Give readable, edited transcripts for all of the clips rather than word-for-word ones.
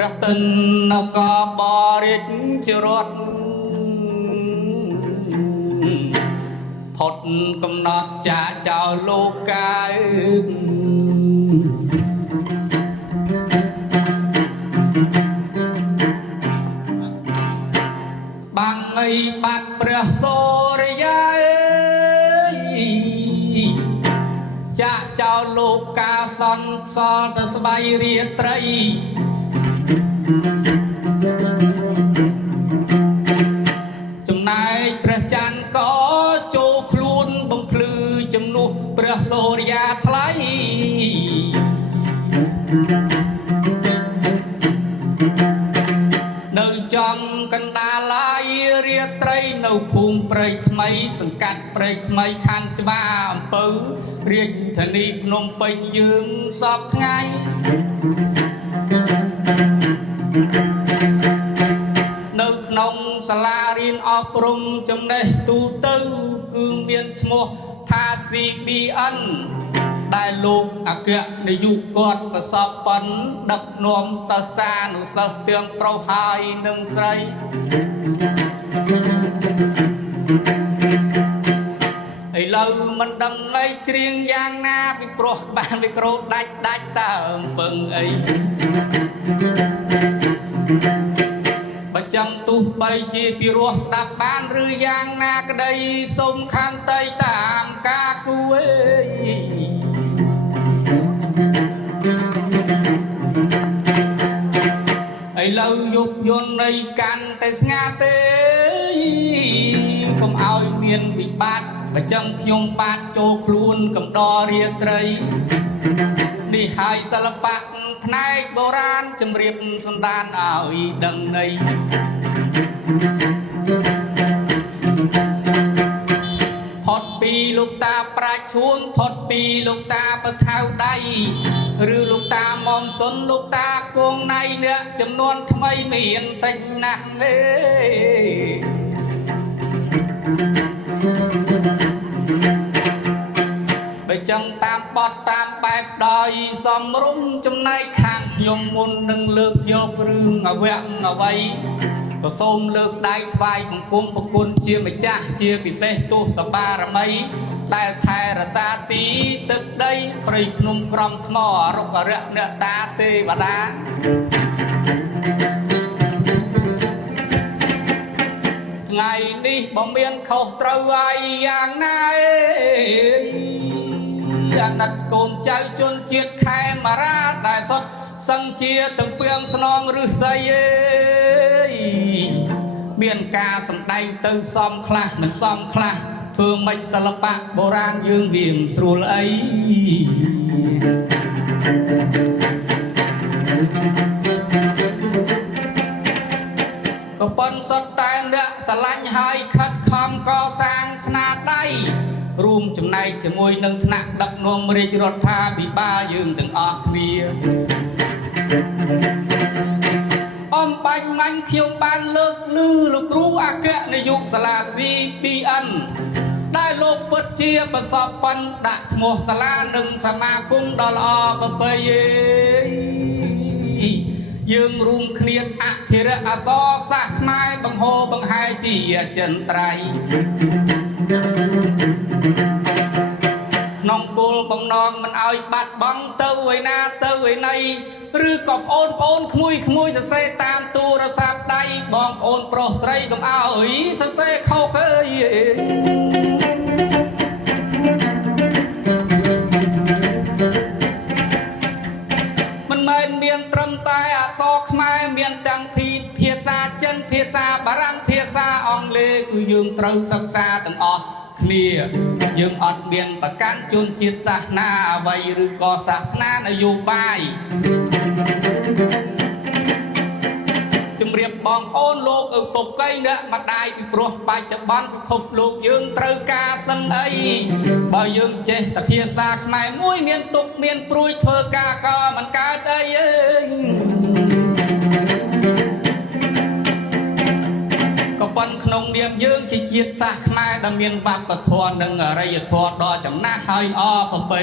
ព្រះតិននគបរិជ្ជរតផុតកំណត់ចាចោលលោកកាយបាំងអីបាត់ព្រះសូរិយាចាចោលលោកកាសន្សល់ទៅស្បៃរាត្រីចំណែកព្រះច័ន្ទក៏ចូលខ្លួនបំភ្លឺជំនួសព្រះសូរិយាថ្លៃនៅចំកណ្ដាលឡាយរាត្រីនៅភូមិព្រែកថ្មីសង្កាត់ព្រែកថ្មីខណ្ឌច្បារអំពៅរាជធានីភ្នំពេញយើងសពថ្ងៃនៅក្នុងសាលារៀនអប់រំចំណេះទូទៅគឺមានឈ្មោះថា CBN ដែលលោកអគ្គនាយកគាត់ប្រសពប៉ុនដឹកនាំសិស្សានុសិស្សទាំងប្រុសហើយនិងស្រីឥឡូវមិនដឹងអីច្រៀងយ៉ាងណាពីព្រោះក្បាលមីក្រូដាច់តើអំពឹងអីបើចឹងទោះបីជាពីរោះស្ដាប់បានឬយ៉ាងណាក្តីសូមខន្តីតាមការគួរឥឡូវយប់យន្តនៃកាន់តែស្ងាត់ទេកុំឲ្យមានវិបត្តិបើចឹងខ្ញុំបាទចូលខ្លួនកំដររាត្រីនេះហើយសិល្បៈផ្នែកបុរាណជំរាបសន្តានឲ្យដឹងន័យផុតពីលោកតាប្រាជ្ញឈួនផុតពីលោកតាបថៅដៃឬលោកតាមុំសុនលោកតាគង់ណៃអ្នកចំនួនថ្មីមានតិចណាស់ទេបើចឹងតាមបទតាមបែបដោយសំរុំចំណែកខាងខ្ញុំមុននឹងលើកយករឿងអវៈអវ័យក៏សូមលើកដៃថ្វាយបង្គំប្រគុណជាម្ចាស់ជាពិសេសទោសបារមីដែលថែរក្សាទីទឹកដីព្រៃភ្នំក្រំថ្មរុក្ខរៈអ្នកតាទេវតាថ្ងៃនេះបើមានខុសត្រូវហើយយ៉ាងណាអាណិតកូនចៅជនជាតិខេមរាដែលសុទ្ធសឹងជាទាំងពៀងស្នងឫស្សីមានការសម្ដែងទៅសមខ្លះមិនសមខ្លះធ្វើមិនសិល្បៈបុរាណយើងវាមិនស្រួលអីក៏ប៉ុន្តែសុទ្ធតែអ្នកស្រឡាញ់ហើយខិតខំកសាងស្នាដៃរួមចំណែកជាមួយនឹងថ្នាក់ដឹកនាំរាជរដ្ឋាភិបាលយើងទាំងអស់គ្នាអំបញ្ញមាញ់ខ្ញុំបានលើកឮលោកគ្រូអគ្គនាយកសាលា CBN ដែលលោកពិតជាប្រសពប៉ុនដាក់ឈ្មោះសាលានិងសមាគមដ៏ល្អប្រពៃយើងរួមគ្នាអភិរក្សអក្សរសាស្ត្រខ្មែរបង្ហូរបង្ហាយជាចិនត្រៃក្នុងគោលបំណងមិនឲ្យបាត់បង់ទៅឯណាទៅឯណីឬក៏បងប្អូនក្មួយសរសេរតាមទូរស័ព្ទដៃបងប្អូនប្រុសស្រីកុំឲ្យសរសេរខុសអើយមិនមែនមានត្រឹមតែអក្សរខ្មែរមានទាំងភាសាចិនភាសាបារាំងភាសាអង់គ្លេសគឺយើងត្រូវសិក្សាទាំងអស់គ្នាយើងអត់មានប្រកាន់ជនជាតិសាសនាអ្វីឬក៏សាសនានយោបាយជំរាបបងប្អូនលោកឪពុកីអ្នកម្ដាយពីព្រោះបច្ចុប្បន្នពិភពលោកយើងត្រូវការសិនអីបើយើងចេះតែភាសាខ្មែរមួយមានទុកមានព្រួយធ្វើការក៏មិនកើតអីក៏ប៉ុន្តែក្នុងនាមយើងជា ជាតិសាសន៍ខ្មែរដែលមានវប្បធម៌និងអរិយធម៌ដ៏ចំណាស់ហើយអប្រពៃ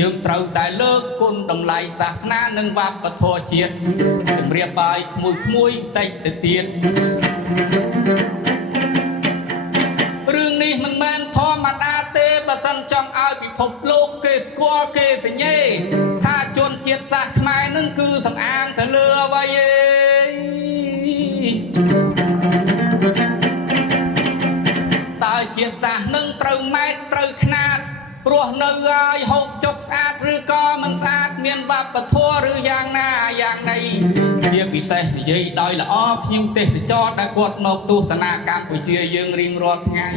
យើងត្រូវតែលើកគុណតម្លៃសាសនានិងវប្បធម៌ជាតិជម្រាបបាយក្មួយតិចទៅទៀតរឿងនេះមិនមែនធម្មតាទេបើសិនចង់ឲ្យពិភពលោកគេស្គាល់គេសញ្ញេថាជនជាតិសាសន៍ខ្មែរនឹងគឺសំអាងទៅលើអ្វីឯងតើជាតិសាសន៍នឹងត្រូវម៉ែត្រត្រូវខ្នាតព្រោះនៅហើយហូបចុកស្អាតឬក៏មិនស្អាតមានវប្បធម៌ឬយ៉ាងណាយ៉ាងណីជាពិសេសនិយាយដោយល្អភ្ញៀវទេសចរដែលគាត់មកទស្សនាកម្ពុជាយើងរៀងរាល់ថ្ងៃ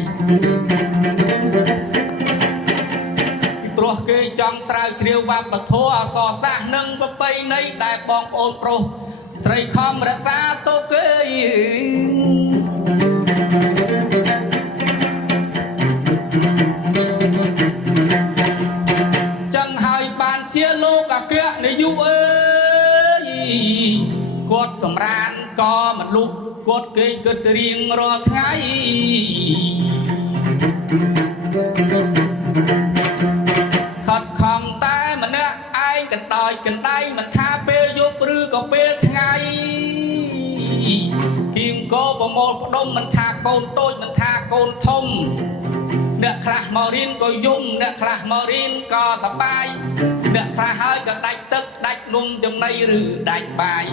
ព្រោះគេចង់ស្រាវជ្រាវវប្បធម៌អក្សរសាស្ត្រនិងប្រពៃណីដែលបងប្អូនប្រុសស្រីខំរក្សាទុកគេចឹងហើយបានជាលោកអគ្គនាយកអើយគាត់សម្រានក៏មិនលុបគាត់គេគិតរៀងរាល់ថ្ងៃខិតខំតែម្នាក់ឯងកណ្ដោយកណ្ដៃមិនថាពេលយប់ឬក៏ពេលថ្ងៃគៀងកោប្រមូលផ្ដុំមិនថាកូនតូចមិនថាកូនធំអ្នកខ្លះមករៀនក៏យំអ្នកខ្លះមករៀនក៏សប្បាយអ្នកខ្លះហើយក៏ដាច់ទឹកដាច់នំចំណីឬដាច់បាយ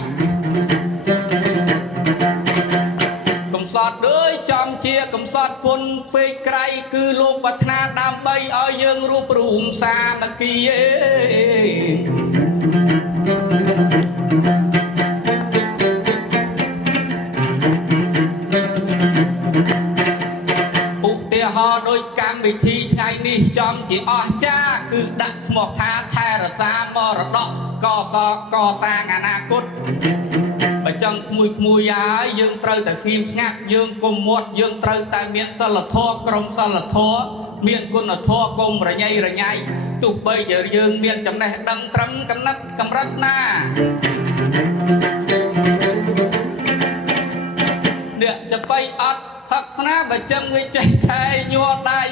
កំសត់ដូចចំជាកំសត់ពុនពេកក្រៃគឺលោកប្រាថ្នាដើម្បីឲ្យយើងរួបរួមសាមគ្គីដោយកម្មវិធីថ្ងៃនេះចំជាអស្ចារ្យគឺដាក់ឈ្មោះថាថែរក្សាមរតកកសាងអនាគតបើចឹងក្មួយហើយយើងត្រូវតែស្ងៀមស្ងាត់យើងកុំមាត់យើងត្រូវតែមានសិលធម៌ក្រមសិលធម៌មានគុណធម៌កុំរញ៉ៃរញ៉ៃទោះបីជាយើងមានចំណេះដឹងត្រឹមកម្រិតណាអ្នកចបៃអត់ហឹកស្នាបើចឹងវាចេះតែញ័រដៃ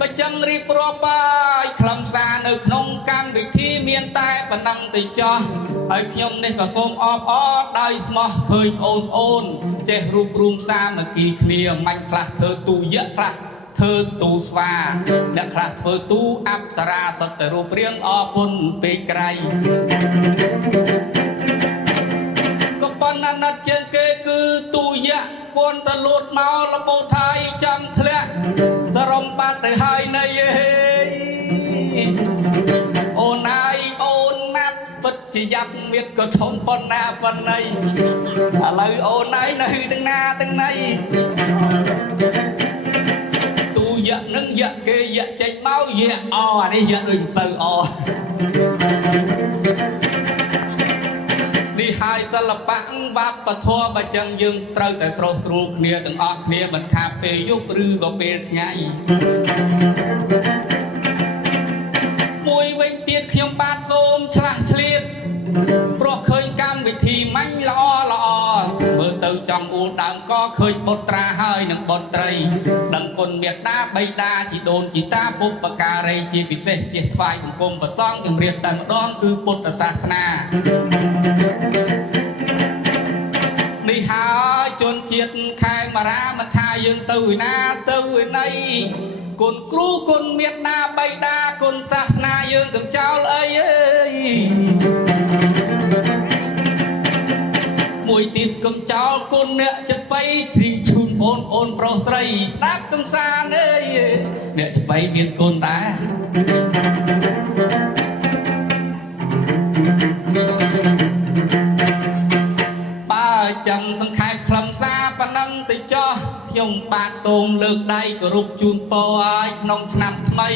បើចឹងរៀបរាប់បាយខ្លឹមសារនៅក្នុងកម្មវិធីមានតែប៉ុណ្ណឹងទៅចោះហើយខ្ញុំនេះក៏សូមអបអរដោយស្មោះឃើញអូនចេះរួបរวมសាមគ្គីគ្នាមាញ់ខ្លះធ្វើទូយៈខ្លះធ្វើទូស្វាអ្នកខ្លះធ្វើទូអប្សរាសុទ្ធតែរូបរាងអរគុណពេកក្រៃប៉ុន្តែណាត់ជាងគេគឺទូយៈគួនតលូតមកលបោថៃចាំធ្លាក់សរំបាត់ទៅហើយនៃអូនហើយអូនណាត់ពិតជាយ៉ាប់មៀតក៏ធំប៉ុណ្ណាប៉ុណ្ណីឥឡូវអូនហើយនៅទាំងណាទាំងណីទូយៈនឹងយៈគេយៈចេញមកយៈអអានេះយៈដូចមិនសូវអនេះហើយសិល្បៈវប្បធម៌បើចឹងយើងត្រូវតែស្រោះស្រួលគ្នាទាំងអស់គ្នាមិនថាពេលយប់ឬក៏ពេលថ្ងៃមួយវិញទៀតខ្ញុំបាទសូមឆ្លាស់ឆ្លៀតព្រោះឃើញកម្មវិធីមាញ់ល្អមើលទៅចង់អួលដើមក៏ឃើញបុត្រាហើយនឹងបុត្រីដឹងគុណមេត្តាបិតាជីដូនជីតាពុព្វការីជាពិសេសជាថ្វាយបង្គំព្រះសង្ឃជំរាបតែម្ដងគឺពុទ្ធសាសនានេះហើយជនជាតិខេមរាមិនថាយើងទៅឯណាទៅឯណីគុណគ្រូគុណមេត្តាបិតាគុណសាសនាយើងកំចោលអីមួយទៀតកំចោលគុណអ្នកចបៃជ្រីជូនបងអូនប្រុសស្រីស្ដាប់កំសាន្តអើយអ្នកចបៃមានគុណដែរបើចឹងសង្ខេបខ្លឹមសារប៉ុណ្ណឹងទៅចោះខ្ញុំបាទសូមលើកដៃគោរពជូនពរឲ្យក្នុងឆ្នាំថ្មី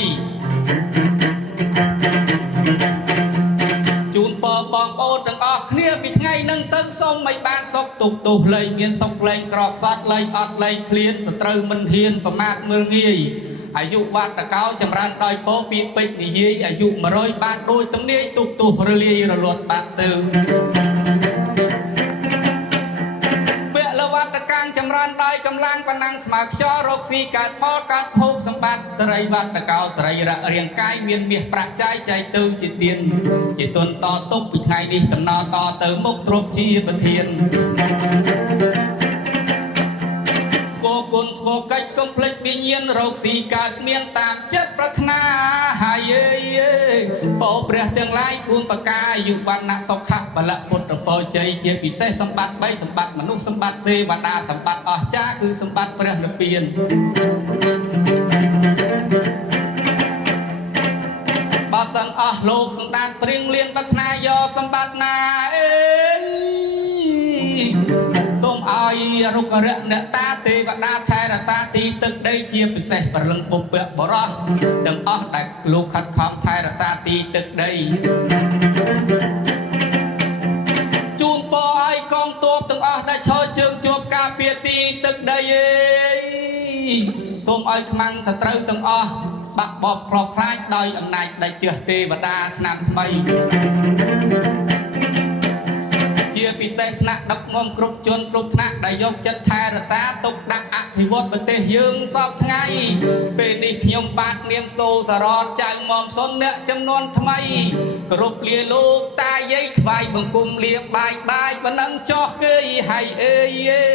ជូនពរបងប្អូនទាំងអស់គ្នាពីថ្ងៃនឹងទៅសូមឲ្យបានសុខទុក្ខទោសលែងមានសុខលែងក្រខ្សត់លែងអត់លែងឃ្លានសត្រូវមិនហ៊ានប្រមាថមើលងាយអាយុបាតតកោចម្រើនដោយពោពីពេជ្រនិយាយអាយុ100បាទដូចទំនាយទុកទោសរលាយរលត់បាត់ទៅ បានដោយកម្លាំងប៉ុណ្ណឹងស្មើខ្យល់រកស៊ីកើតផលកើតភោគសម្បត្តិសរីវត្តកោសរីរៈរាងកាយមានមាសប្រាក់ចាយចែកទៅជាទានជាទុនតទុកពីថ្ងៃនេះដំណើរតទៅមុខទ្រព្យជាប្រធានស្គរគុណស្គរកិច្ចកុំភ្លេចវិញ្ញាណរកស៊ីកើតមានតាមចិត្តប្រាថ្នាហើយពោព្រះទាំងឡាយពួនបកាយុវណ្ណៈសុខៈបលៈពុទ្ធពរជ័យជាពិសេសសម្បត្តិ3សម្បត្តិមនុស្សសម្បត្តិទេវតាសម្បត្តិអស្ចារ្យគឺសម្បត្តិព្រះនិព្វានបើសិនអស់លោកសម្ដានព្រៀងលៀនប្រាថ្នាយកសម្បត្តិណាអេសូមឲ្យរុក្ខរៈអ្នកតាទេវតាថែរក្សាទីទឹកដីជាពិសេសប្រលឹងពុព្វបរោះទាំងអស់ដែលលោកខិតខំថែរក្សាទីទឹកដីជូនពរឲ្យកងទ័ពទាំងអស់ដែលឈរជើងជាប់ការពារទីទឹកដីសូមឲ្យខ្មាំងសត្រូវទាំងអស់បាក់បបខ្លោបខ្លាចដោយអំណាចដែលជះទេវតាឆ្នាំថ្មីជាពិសេសថ្នាក់ដឹកនាំគ្រប់ជនគ្រប់ថ្នាក់ដែលយកចិត្តថែរក្សាទុកដាក់អភិវឌ្ឍប្រទេសយើងសពថ្ងៃពេលនេះខ្ញុំបាទនាងសូសារ៉តចៅមុំសុនអ្នកចំនួនថ្មីគ្រប់លាលោកតាយាយថ្វាយបង្គំលាបាយប៉ុណ្ណឹងចោះគេហើយអើយអេ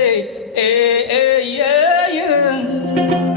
អេអេ